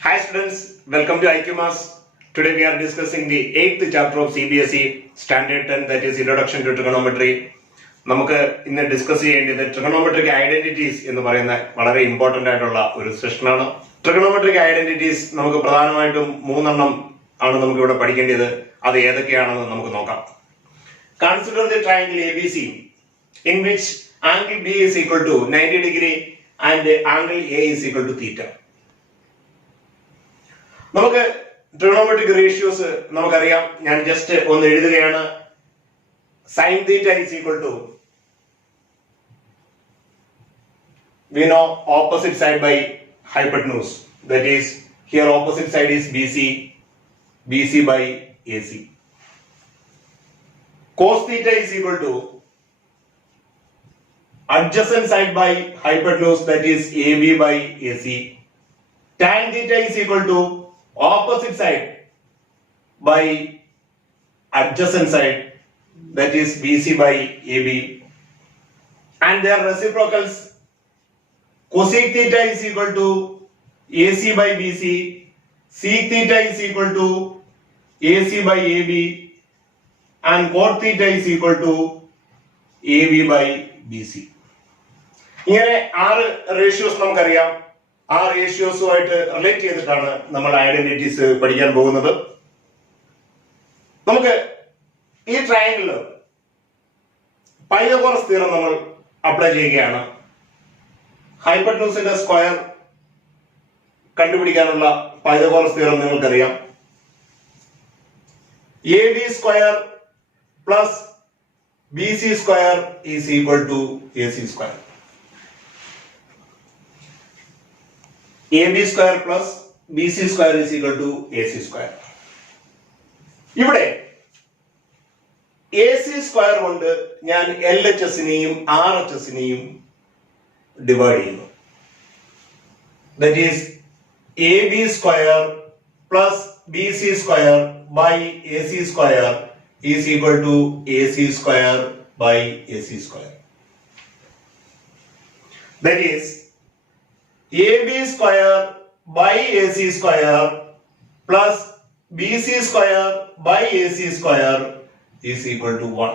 Hi students, welcome to IQMAS. Today we are discussing the 8th chapter of CBSE Standard 10, that is Introduction to Trigonometry. നമുക്ക് ഇന്ന് discuss ചെയ്യേണ്ടത് trigonometric identities എന്ന് പറയുന്ന വളരെ important ആയിട്ടുള്ള ഒരു സെഷനാണ്. ട്രിഗണോമെട്രിക് ഐഡന്റിറ്റീസ് നമുക്ക് പ്രധാനമായിട്ടും 3 എണ്ണം ആണ് നമുക്ക് ഇവിടെ പഠിക്കേണ്ടത്. അത് ഏതൊക്കെയാണെന്ന് നമുക്ക് നോക്കാം. Consider the triangle ABC in which angle B is equal to 90 degree and angle A is equal to theta. നമുക്ക് ട്രിഗണോമെട്രിക് റേഷ്യോസ് നമുക്കറിയാം. ഞാൻ ജസ്റ്റ് ഒന്ന് എഴുതുകയാണ്. sin theta is equal to, we know opposite side by hypotenuse, that is here opposite side is BC by AC. Cos theta is equal to adjacent side by hypotenuse, that is AB by AC. Tan theta is equal to opposite side by adjacent side, that is BC by AB, and their reciprocals. Cosec theta is equal to AC by BC, sec theta is equal to AC by AB, and cot theta is equal to AB by BC. ഇങ്ങനെ 6 ratios നമുക്കറിയാം. ആ റേഷ്യോസുമായിട്ട് relate ചെയ്തിട്ടാണ് നമ്മൾ identities പഠിക്കാൻ പോകുന്നത്. നമുക്ക് ഈ ട്രയാങ്കിളില് പൈതഗോറസ് തിയറം നമ്മൾ അപ്ലൈ ചെയ്യുകയാണ്. ഹൈപ്പോട്ടന്യൂസിന്റെ സ്ക്വയർ കണ്ടുപിടിക്കാനുള്ള പൈതഗോറസ് തിയറം നിങ്ങൾക്കറിയാം. AB square plus BC square is equal to AC square. AB square plus BC square is equal to AC square. ഇവിടെ AC സ്ക്വയർ കൊണ്ട് ഞാൻ LHSനെയും RHSനെയും ഡിവൈഡ് ചെയ്യുന്നു. That is AB square plus BC square by AC square is equal to AC square by AC square. That is AB square by AC square plus BC square by AC square is equal to 1.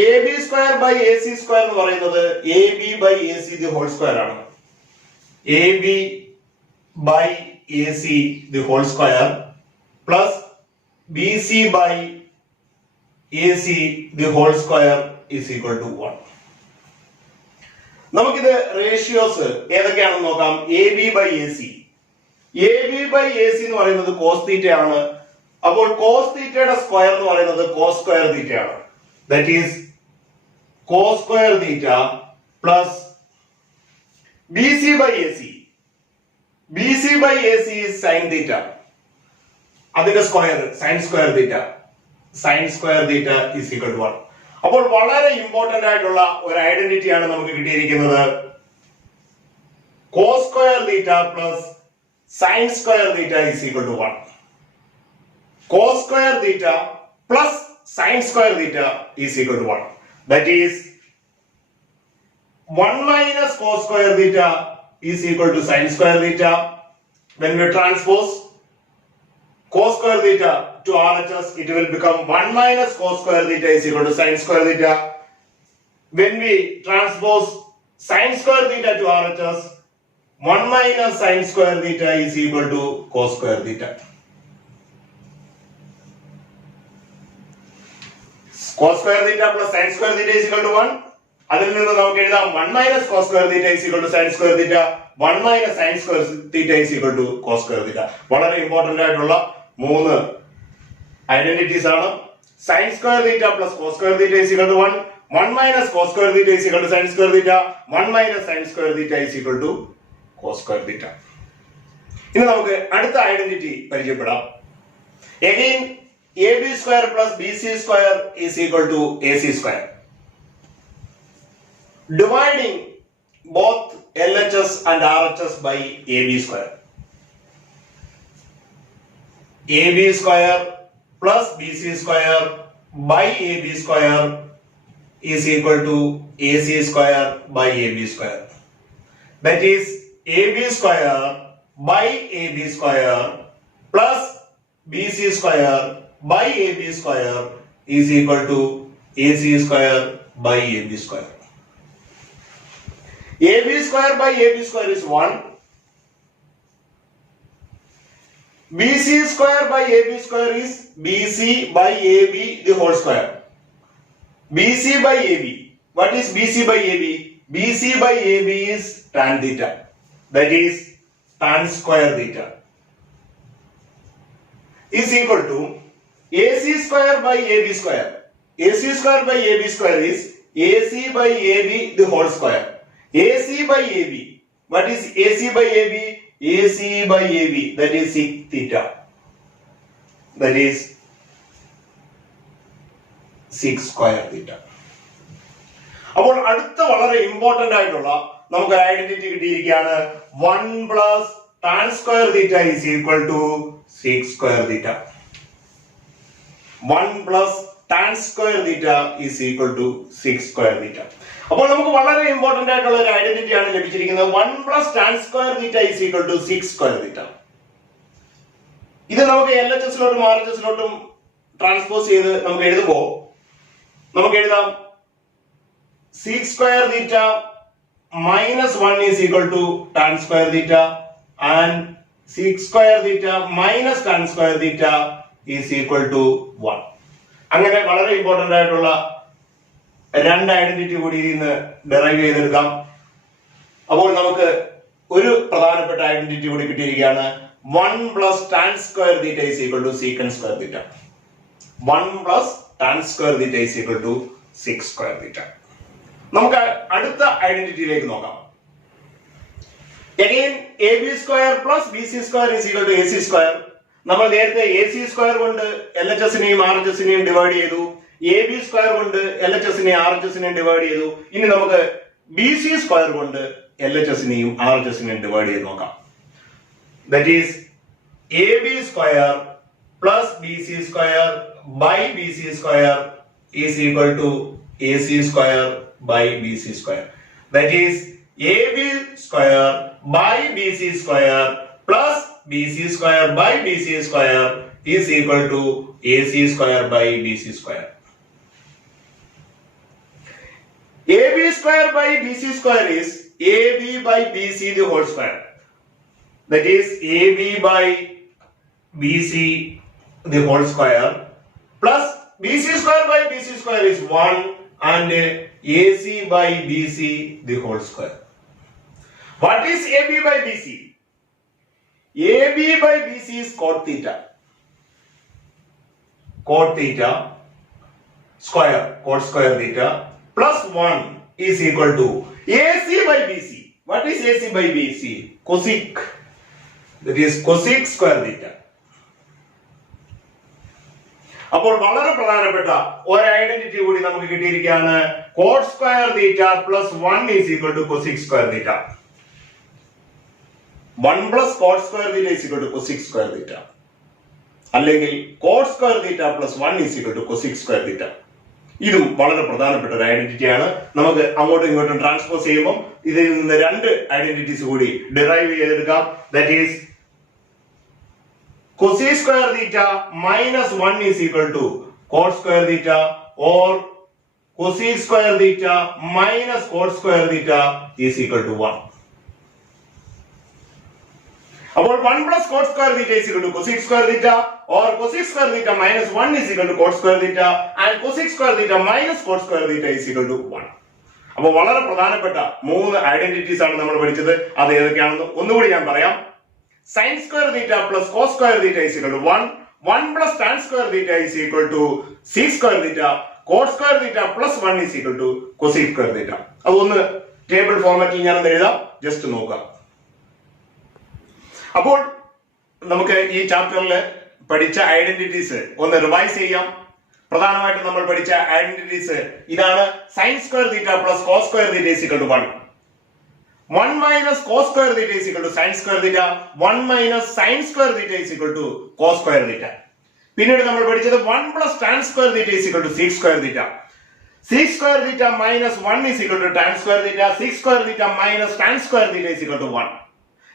AB square by AC square എന്ന് പറയുന്നത് AB by AC the whole square ആണ്. AB by AC the whole square plus BC by AC the whole square is equal to 1. നമുക്കിത് ratios ഏതൊക്കെയാണെന്ന് നോക്കാം. AB by AC. AB by AC എന്ന് പറയുന്നത് cos theta ആണ്. അപ്പോൾ cos തീറ്റയുടെ square എന്ന് പറയുന്നത് cos സ്ക്വയർ തീറ്റ ആണ്. That is cos square theta plus BC by AC. BC by AC is sin തീറ്റ. അതിന്റെ square sin square theta. sin square theta is equal to 1. അപ്പോൾ വളരെ important ആയിട്ടുള്ള ഒരു ഐഡന്റിറ്റി ആണ് നമുക്ക് കിട്ടിയിരിക്കുന്നത്. cos square theta plus sin square theta is equal to 1. Cos square theta plus sin square theta is equal to 1. That is 1 minus cos square theta is equal to sin square theta. When we transpose cos square theta to RHS, it will become 1 minus cos square theta is equal to sin square theta. When we transpose sin square theta to RHS, 1 minus sin square theta is equal to cos square theta. Cos square theta plus sin square theta is equal to 1. അതിൽ നിന്ന് നമുക്ക് എഴുതാം 1 minus cos square theta is equal to sin square theta, 1 minus sin square theta is equal to cos square theta. വളരെ important ആയിട്ടുള്ള 3 identities ആണ്. sin square theta plus cos square theta is equal to 1, 1 minus cos square theta is equal to sin square theta, 1 minus sin square theta is equal to cos square theta. ഇനി നമുക്ക് അടുത്ത identity പരിചയപ്പെടാം. Again AB square plus BC square is equal to AC square. Dividing both LHS and RHS by AB square. AB square plus BC square by AB square is equal to AC square by AB square. That is AB square by AB square plus BC square by AB square is equal to AC square by AB square. AB square by AB square is 1. BC square by AB square is BC by AB the whole square. BC by AB. What is BC by AB? BC by AB is tan theta. That is tan square theta. Is equal to AC square by AB square. AC square by AB square is AC by AB the whole square. AC by AB. What is AC by AB? AC by AB. That is sec theta. That is sec square theta. അപ്പോൾ അടുത്ത വളരെ important ആയിട്ടുള്ള നമുക്ക് identity കിട്ടിയിരിക്കുകയാണ് 1 plus tan square theta is equal to sec square theta. 1 plus tan square theta is equal to sec square theta. അപ്പോൾ നമുക്ക് വളരെ important ആയിട്ടുള്ള ഒരു ഐഡന്റിറ്റി ആണ് ലഭിച്ചിരിക്കുന്നത്. 1 plus tan square theta is equal to sec square theta. ഇത് നമുക്ക് LHS-ലോട്ടും RHS-ലോട്ടും transpose ചെയ്ത് നമുക്ക് എഴുതുമ്പോൾ നമുക്ക് എഴുതാം sec square theta minus 1 is equal to tan square theta and sec square theta minus tan square theta is equal to 1. അങ്ങനെ വളരെ important ആയിട്ടുള്ള രണ്ട് ഐഡന്റിറ്റി കൂടി ഇതിന്ന് ഡെറൈവ് ചെയ്തെടുക്കാം. അപ്പോൾ നമുക്ക് ഒരു പ്രധാനപ്പെട്ട ഐഡന്റിറ്റി കൂടി കിട്ടിയിരിക്കുകയാണ്. 1 plus tan square theta is equal to secant square theta. 1 plus tan square theta is equal to sec square theta. നമുക്ക് അടുത്ത ഐഡന്റിറ്റിയിലേക്ക് നോക്കാം. Again AB square plus BC square is equal to AC square. നമ്മൾ നേരത്തെ AC square കൊണ്ട് LHS-നെയും RHS-നെയും divide ചെയ്തു. AB square കൊണ്ട് LHS-നെയും RHS-നെയും divide ചെയ്തു. ഇനി നമുക്ക് BC square കൊണ്ട് LHS-നെയും RHS-നെയും ഡിവൈഡ് ചെയ്ത് നോക്കാം. That is AB square plus BC square by BC square is equal to AC square by BC square. That is AB square by BC square plus BC square by BC square is equal to AC square by BC square. AB square by BC square is AB by BC the whole square. That is AB by BC the whole square plus BC square by BC square is 1 and AC by BC the whole square. What is AB by BC? AB by BC is cot theta. Cot theta square, cot square theta plus 1 is equal to AC by BC. What is AC by BC? Cosec. That is cosec square theta. അപ്പോൾ വളരെ പ്രധാനപ്പെട്ട ഒരു identity കൂടി നമുക്ക് കിട്ടിയിരിക്കുകയാണ്. cot square theta plus 1 is equal to cosec square theta. 1 plus cot square theta is equal to cosec square theta. അല്ലെങ്കിൽ cot square theta plus 1 is equal to cosec square theta. ഇതും വളരെ പ്രധാനപ്പെട്ട ഒരു ഐഡന്റിറ്റിയാണ്. നമുക്ക് അങ്ങോട്ടും ഇങ്ങോട്ടും ട്രാൻസ്പോസ് ചെയ്യുമ്പോൾ ഇതിൽ നിന്ന് രണ്ട് ഐഡന്റിറ്റീസ് കൂടി ഡിറൈവ് ചെയ്തെടുക്കാം. That is cosec square theta minus 1 is equal to cot square theta or cosec square theta minus cot square theta is equal to 1. അപ്പോൾ 1 plus cot square theta is equal to cosec square theta or cosec square theta minus 1 is equal to cot square theta and cosec square theta minus cot square theta is equal to 1. അപ്പോൾ വളരെ പ്രധാനപ്പെട്ട മൂന്ന് identities ആണ് നമ്മൾ പഠിച്ചത്. അത് ഏതൊക്കെയാണെന്ന് ഒന്നുകൂടി ഞാൻ പറയാം. sin square theta plus cos square theta is equal to 1. 1 plus tan square theta is equal to sec square theta. Cot square theta plus 1 is equal to cosec square theta. അതൊന്ന് table ഫോർമാറ്റിൽ ഞാനൊന്ന് എഴുതാം, just നോക്കാം. അപ്പോൾ നമുക്ക് ഈ ചാപ്റ്ററിൽ പഠിച്ച ഐഡന്റിറ്റീസ് ഒന്ന് റിവൈസ് ചെയ്യാം. പ്രധാനമായിട്ടും നമ്മൾ പഠിച്ച ഐഡന്റിറ്റീസ് ഇതാണ്. sin square theta plus cos square theta is equal to 1. 1 minus cos square theta is equal to sin square theta. 1 minus sin square theta is equal to cos square theta. പിന്നീട് നമ്മൾ പഠിച്ചത് 1 plus tan square theta is equal to sec square theta. Sec square theta minus 1 is equal to tan square theta. Sec square theta minus tan square theta is equal to 1.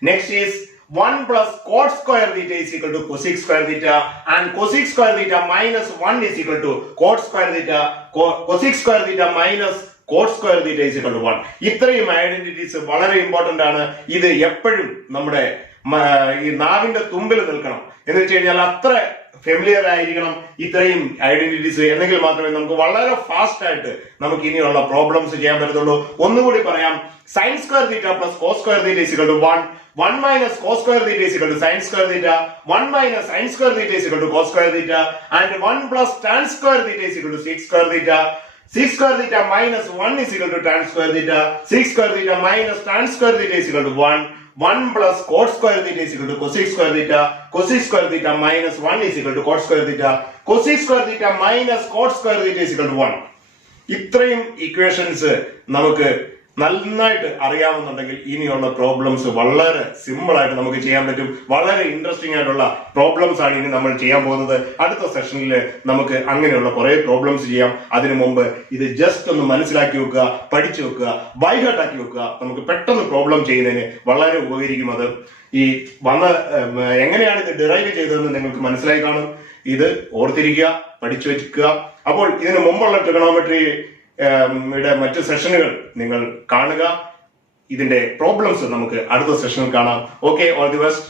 Next is 1 plus cot square theta is equal to cosec square theta, and cosec square theta minus 1 is equal to cot square theta. Cosec square theta minus cot square theta is equal to 1. ഇത്രയും identities വളരെ important ആണ്. ഇത് എപ്പോഴും നമ്മുടെ ഈ നാവിന്റെ തുമ്പിൽ നിൽക്കണം. എന്ന് വെച്ച് കഴിഞ്ഞാൽ അത്ര ഫെമിലിയർ ആയിരിക്കണം ഇത്രയും ഐഡന്റിറ്റീസ്, എന്നെങ്കിൽ മാത്രമേ നമുക്ക് വളരെ ഫാസ്റ്റ് ആയിട്ട് നമുക്ക് ഇനിയുള്ള പ്രോബ്ലംസ് ചെയ്യാൻ പറ്റത്തുള്ളൂ. ഒന്നുകൂടി പറയാം. Sine square theta plus cos square theta is equal to 1. 1 minus cos square theta is equal to sin square theta. 1 minus sin square theta is equal to cos square theta. And 1 plus tan square theta is equal to 6 square theta. 6 square theta minus 1 is equal to tan square theta. 6 square theta minus tan square theta is equal to 1. 1 plus cot square theta is equal to cosec square theta. Cosec square theta minus 1 is equal to cot square theta. Cosec square theta minus cot square theta is equal to 1. ഇത്രയും equations നമുക്ക് നന്നായിട്ട് അറിയാവുന്നുണ്ടെങ്കിൽ ഇനിയുള്ള problems വളരെ simple ആയിട്ട് നമുക്ക് ചെയ്യാൻ പറ്റും. വളരെ ഇൻട്രസ്റ്റിംഗ് ആയിട്ടുള്ള പ്രോബ്ലംസ് ആണ് ഇനി നമ്മൾ ചെയ്യാൻ പോകുന്നത്. അടുത്ത സെഷനിൽ നമുക്ക് അങ്ങനെയുള്ള കുറെ പ്രോബ്ലംസ് ചെയ്യാം. അതിനു മുമ്പ് ഇത് ജസ്റ്റ് ഒന്ന് മനസ്സിലാക്കി വെക്കുക, പഠിച്ചു വെക്കുക, ബൈഹാർട്ട് ആക്കി വെക്കുക. നമുക്ക് പെട്ടെന്ന് പ്രോബ്ലം ചെയ്യുന്നതിന് വളരെ ഉപകരിക്കും. അത് ഈ എങ്ങനെയാണ് ഇത് ഡിറൈവ് ചെയ്തതെന്ന് നിങ്ങൾക്ക് മനസ്സിലായി കാണും. ഇത് ഓർത്തിരിക്കുക, പഠിച്ചു വെക്കുക. അപ്പോൾ ഇതിനു മുമ്പുള്ള ട്രിഗണോമെട്രി മറ്റ് സെഷനുകൾ നിങ്ങൾ കാണുക. ഇതിന്റെ പ്രോബ്ലംസ് നമുക്ക് അടുത്ത സെഷനിൽ കാണാം. Okay, all the best.